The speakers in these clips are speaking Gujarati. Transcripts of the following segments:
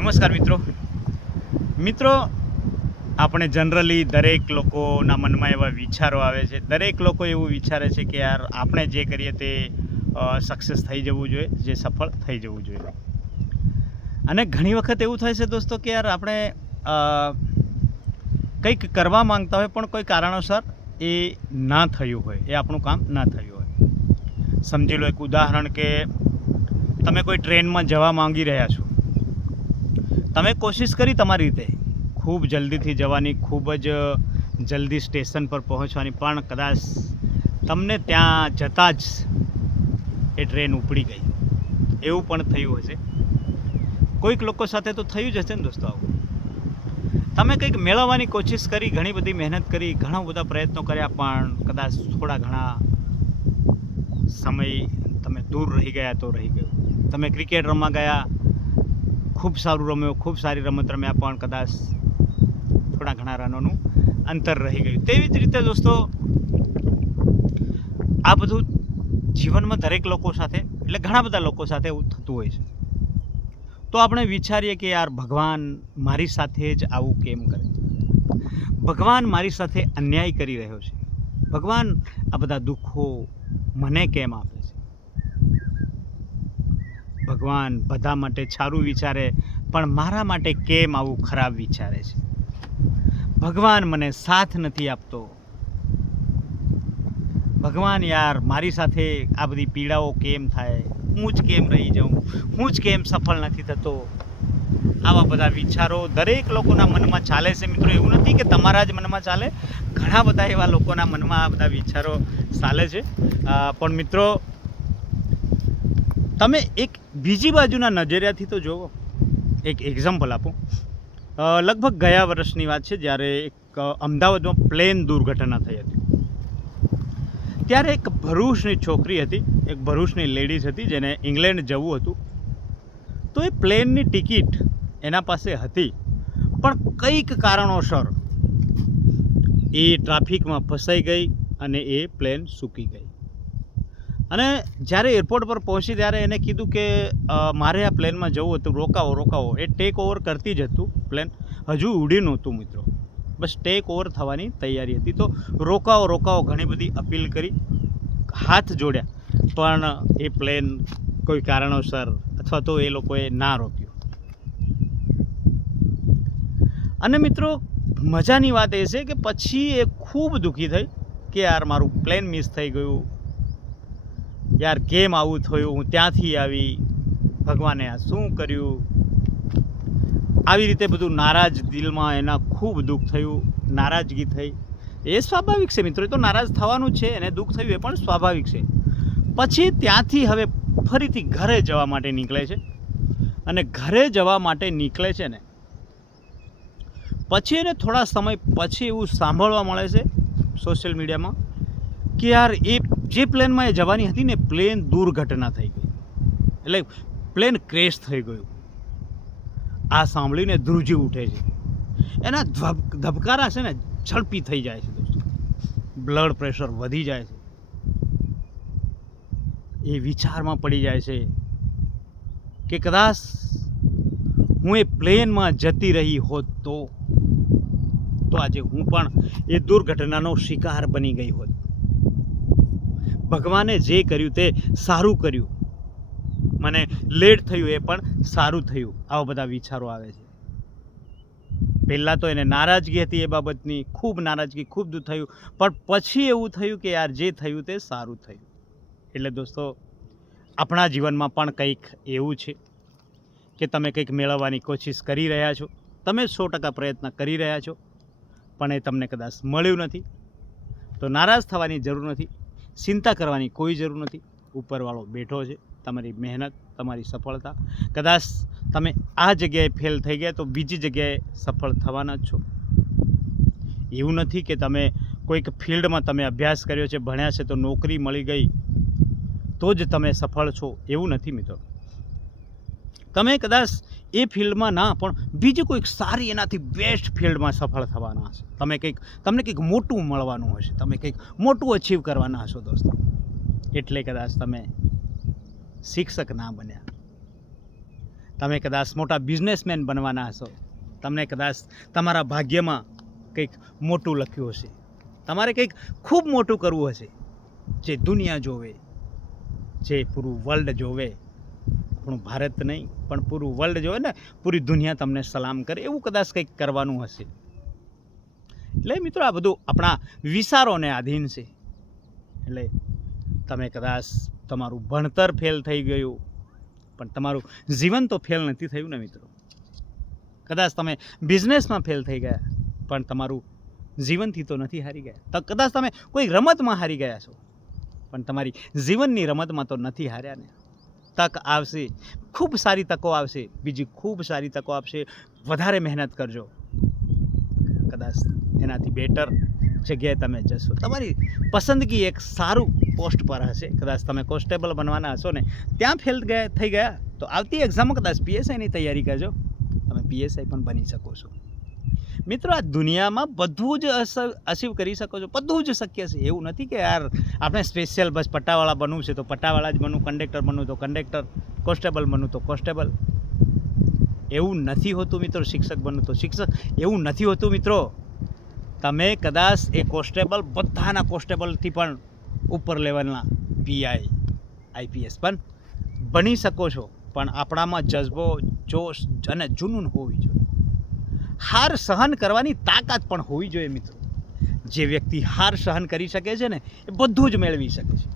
નમસ્કાર મિત્રો આપણે જનરલી દરેક લોકોના મનમાં એવા વિચારો આવે છે. દરેક લોકો એવું વિચારે છે કે યાર આપણે જે કરીએ તે સક્સેસ થઈ જવું જોઈએ, જે સફળ થઈ જવું જોઈએ. અને ઘણી વખત એવું થાય છે દોસ્તો કે યાર આપણે કંઈક કરવા માંગતા હોય પણ કોઈ કારણોસર એ ના થયું હોય, એ આપણું કામ ના થયું હોય. સમજી લો એક ઉદાહરણ કે તમે કોઈ ટ્રેનમાં જવા માંગી રહ્યા છો. તમે કોશિશ કરી તમારી રીતે ખૂબ જલ્દીથી જવાની, ખૂબ જ જલ્દી સ્ટેશન પર પહોંચવાની, પણ કદાચ તમને ત્યાં જતાં જ એ ટ્રેન ઉપડી ગઈ. એવું પણ થયું હશે. કોઈક લોકો સાથે તો થયું જ હશે ને દોસ્તો આવું. તમે કંઈક મેળવવાની કોશિશ કરી, ઘણી બધી મહેનત કરી, ઘણા બધા પ્રયત્નો કર્યા, પણ કદાચ થોડા ઘણા સમય તમે દૂર રહી ગયા તો રહી ગયું. તમે ક્રિકેટ રમવા ગયા, ખૂબ સારું રમ્યો, ખૂબ સારી રમત રમ્યા, પણ કદાચ થોડા ઘણા રનોનું અંતર રહી ગયું. તેવી જ રીતે દોસ્તો આ બધું જીવનમાં દરેક લોકો સાથે, એટલે ઘણા બધા લોકો સાથે એવું થતું હોય છે. તો આપણે વિચારીએ કે યાર ભગવાન મારી સાથે જ આવું કેમ કરે છે? ભગવાન મારી સાથે અન્યાય કરી રહ્યો છે. ભગવાન આ બધા દુઃખો મને કેમ આપે છે? ભગવાન બધા માટે સારું વિચારે પણ મારા માટે કેમ આવું ખરાબ વિચારે છે? ભગવાન મને સાથ નથી આપતો. ભગવાન યાર મારી સાથે આ બધી પીડાઓ કેમ થાય? હું જ કેમ રહી જાઉં? હું જ કેમ સફળ નથી થતો? આવા બધા વિચારો દરેક લોકોના મનમાં ચાલે છે મિત્રો. એવું નથી કે તમારા જ મનમાં ચાલે, ઘણા બધા એવા લોકોના મનમાં આ બધા વિચારો ચાલે છે. પણ મિત્રો તમે એક બીજી બાજુના નજરિયાથી તો જુઓ. એક એક્ઝામ્પલ આપું. લગભગ ગયા વર્ષની વાત છે, જ્યારે એક અમદાવાદમાં પ્લેન દુર્ઘટના થઈ હતી. ત્યારે એક ભરૂચની છોકરી હતી, એક ભરૂચની લેડીઝ હતી, જેને ઇંગ્લેન્ડ જવું હતું. તો એ પ્લેનની ટિકિટ એના પાસે હતી, પણ કંઈક કારણોસર એ ટ્રાફિકમાં ફસાઈ ગઈ અને એ પ્લેન સૂકી ગઈ. અને જ્યારે એરપોર્ટ પર પહોંચી ત્યારે એને કીધું કે મારે આ પ્લેનમાં જવું હતું, રોકાવો. એ ટેક ઓવર કરતી જ હતું પ્લેન, હજુ ઉડી નહોતું મિત્રો, બસ ટેક ઓવર થવાની તૈયારી હતી. તો રોકાવો ઘણી બધી અપીલ કરી, હાથ જોડ્યા, પણ એ પ્લેન કોઈ કારણોસર અથવા તો એ લોકોએ ના રોક્યું. અને મિત્રો મજાની વાત એ છે કે પછી એ ખૂબ દુઃખી થઈ કે યાર મારું પ્લેન મિસ થઈ ગયું, યાર કેમ આવું થયું? હું ત્યાંથી આવી, ભગવાને આ શું કર્યું? આવી રીતે બધું નારાજ દિલમાં એના ખૂબ દુઃખ થયું, નારાજગી થઈ. એ સ્વાભાવિક છે મિત્રો, એ તો નારાજ થવાનું છે, એને દુઃખ થયું એ પણ સ્વાભાવિક છે. પછી ત્યાંથી હવે ફરીથી ઘરે જવા માટે નીકળે છે. અને ઘરે જવા માટે નીકળે છે ને પછી એને થોડા સમય પછી એવું સાંભળવા મળે છે સોશિયલ મીડિયામાં કે યાર એ જે પ્લેનમાં એ જવાની હતી ને, પ્લેન દુર્ઘટના થઈ ગઈ, એટલે પ્લેન ક્રેશ થઈ ગયું. આ સાંભળીને ધ્રુજી ઉઠે છે. એના ધબકારા છે ને ઝડપી થઈ જાય છે દોસ્તો, બ્લડ પ્રેશર વધી જાય છે. એ વિચારમાં પડી જાય છે કે કદાચ હું એ પ્લેનમાં જતી રહી હોત તો આજે હું પણ એ દુર્ઘટનાનો શિકાર બની ગઈ હોત. ભગવાને જે કર્યું તે સારું કર્યું, મને લેટ થયું એ પણ સારું થયું. આવા બધા વિચારો આવે છે. પહેલાં તો એને નારાજગી હતી એ બાબતની, ખૂબ નારાજગી, ખૂબ દુઃખ થયું, પણ પછી એવું થયું કે યાર જે થયું તે સારું થયું. એટલે દોસ્તો આપણા જીવનમાં પણ કંઈક એવું છે કે તમે કંઈક મેળવવાની કોશિશ કરી રહ્યા છો, તમે 100% પ્રયત્ન કરી રહ્યા છો, પણ એ તમને કદાચ મળ્યું નથી. તો નારાજ થવાની જરૂર નથી, ચિંતા કરવાની કોઈ જરૂર નથી. ઉપરવાળો બેઠો છે. તમારી મહેનત, તમારી સફળતા, કદાચ તમે આ જગ્યાએ ફેલ થઈ ગયા તો બીજી જગ્યાએ સફળ થવાના જ છો. એવું નથી કે તમે કોઈક ફિલ્ડમાં તમે અભ્યાસ કર્યો છે, ભણ્યા છે, તો નોકરી મળી ગઈ તો જ તમે સફળ છો, એવું નથી મિત્રો. તમે કદાચ એ ફિલ્ડમાં ના પણ બીજી કોઈક સારી એનાથી બેસ્ટ ફિલ્ડમાં સફળ થવાના હશે. તમને કંઈક મોટું મળવાનું હશે, તમે કંઈક મોટું અચીવ કરવાના હશો દોસ્તો. એટલે કદાચ તમે શિક્ષક ના બન્યા, તમે કદાચ મોટા બિઝનેસમેન બનવાના હશો, તમને કદાચ તમારા ભાગ્યમાં કંઈક મોટું લખ્યું હશે, તમારે કંઈક ખૂબ મોટું કરવું હશે, જે દુનિયા જોવે, જે પૂરું વર્લ્ડ જોવે, આપણું ભારત નહીં પણ પૂરું વર્લ્ડ જોવે ને, પૂરી દુનિયા તમને સલામ કરે, એવું કદાચ કંઈક કરવાનું હશે. એટલે મિત્રો આ બધું આપણા વિચારોને આધીન છે. એટલે તમે કદાચ તમારું ભણતર ફેલ થઈ ગયું, પણ તમારું જીવન તો ફેલ નથી થયું ને મિત્રો. કદાચ તમે બિઝનેસમાં ફેલ થઈ ગયા, પણ તમારું જીવનથી તો નથી હારી ગયા. તો કદાચ તમે કોઈ રમતમાં હારી ગયા છો, પણ તમારી જીવનની રમતમાં તો નથી હાર્યા ને. તક આવશે, ખૂબ સારી તકો આવશે, બીજી ખૂબ સારી તકો આવશે. વધારે મહેનત કરજો, કદાચ એનાથી બેટર જગ્યાએ તમે જશો. તમારી પસંદગી એક સારું પોસ્ટ પર હશે. કદાચ તમે કોન્સ્ટેબલ બનવાના હશો ને, ત્યાં ફેલ થઈ ગયા તો આવતી એક્ઝામમાં કદાચ પીએસઆઈની તૈયારી કરજો, તમે પીએસઆઈ પણ બની શકો છો. મિત્રો આ દુનિયામાં બધું જ અચીવ કરી શકો છો, બધું જ શક્ય છે. એવું નથી કે યાર આપણે સ્પેશિયલ બસ પટ્ટાવાળા બનવું છે તો પટ્ટાવાળા જ બનવું, કંડક્ટર બનવું તો કંડક્ટર, કોન્સ્ટેબલ બનવું તો કોન્સ્ટેબલ. એવું નથી હોતું મિત્રો. શિક્ષક બનવું તો શિક્ષક, એવું નથી હોતું મિત્રો. તમે કદાચ એ કોન્સ્ટેબલ, બધાના કોન્સ્ટેબલથી પણ ઉપર લેવલના પીઆઈ, આઈપીએસ પણ બની શકો છો. પણ આપણામાં જજ્બો, જોશ અને જુનૂન હોવી જોઈએ. હાર સહન કરવાની તાકાત પણ હોવી જોઈએ મિત્રો. જે વ્યક્તિ હાર સહન કરી શકે છે ને, એ બધું જ મેળવી શકે છે.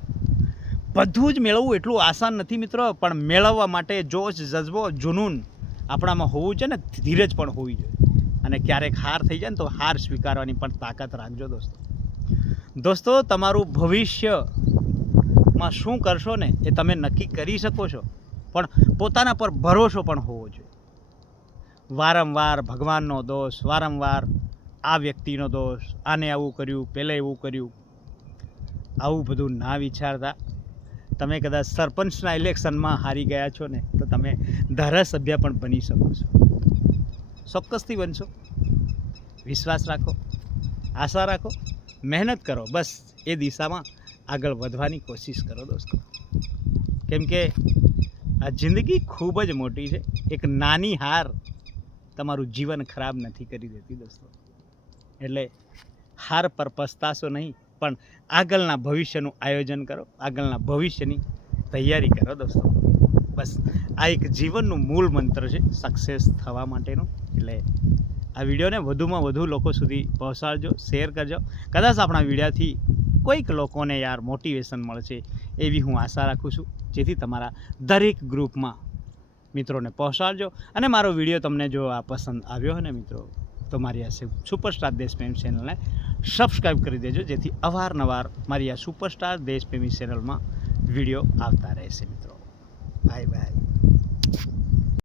બધું જ મેળવવું એટલું આસાન નથી મિત્રો, પણ મેળવવા માટે જોશ, જજ્બો, જુનૂન આપણામાં હોવું છે ને, ધીરજ પણ હોવી જોઈએ. અને ક્યારેક હાર થઈ જાય ને તો હાર સ્વીકારવાની પણ તાકાત રાખજો દોસ્તો. તમારું ભવિષ્યમાં શું કરશો ને એ તમે નક્કી કરી શકો છો, પણ પોતાના પર ભરોસો પણ હોવો જોઈએ. વારંવાર ભગવાનનો દોષ, વારંવાર આ વ્યક્તિનો દોષ, આને આવું કર્યું, પહેલાં એવું કર્યું, આવું બધું ના વિચારતા તમે કદાચ સરપંચના ઇલેક્શનમાં હારી ગયા છો ને, તો તમે ધારાસભ્ય પણ બની શકો છો. ચોક્કસથી બનશો. વિશ્વાસ રાખો, આશા રાખો, મહેનત કરો, બસ એ દિશામાં આગળ વધવાની કોશિશ કરો દોસ્તો. કેમ કે આ જિંદગી ખૂબ જ મોટી છે. એક નાની હાર તમારું જીવન ખરાબ નથી કરી દેતી દોસ્તો. એટલે હાર પર પસ્તાશો નહીં, પણ આગળના ભવિષ્યનું આયોજન કરો, આગળના ભવિષ્યની તૈયારી કરો દોસ્તો. બસ આ એક જીવનનું મૂળ મંત્ર છે સક્સેસ થવા માટેનું. એટલે આ વિડીયોને વધુમાં વધુ લોકો સુધી પહોંચાડજો, શેર કરજો. કદાચ આપણા વિડીયોથી કોઈક લોકોને યાર મોટિવેશન મળશે એવી હું આશા રાખું છું, જેથી તમારા દરેક ગ્રુપમાં મિત્રોને પહોંચાડજો. અને મારો વિડીયો તમને જો આ પસંદ આવ્યો હોય ને મિત્રો, તો મારી આ સુપરસ્ટાર દેશપ્રેમી ચેનલને સબસ્ક્રાઈબ કરી દેજો, જેથી અવારનવાર મારી આ સુપરસ્ટાર દેશપ્રેમી ચેનલમાં વિડીયો આવતા રહેશે મિત્રો. Bye bye.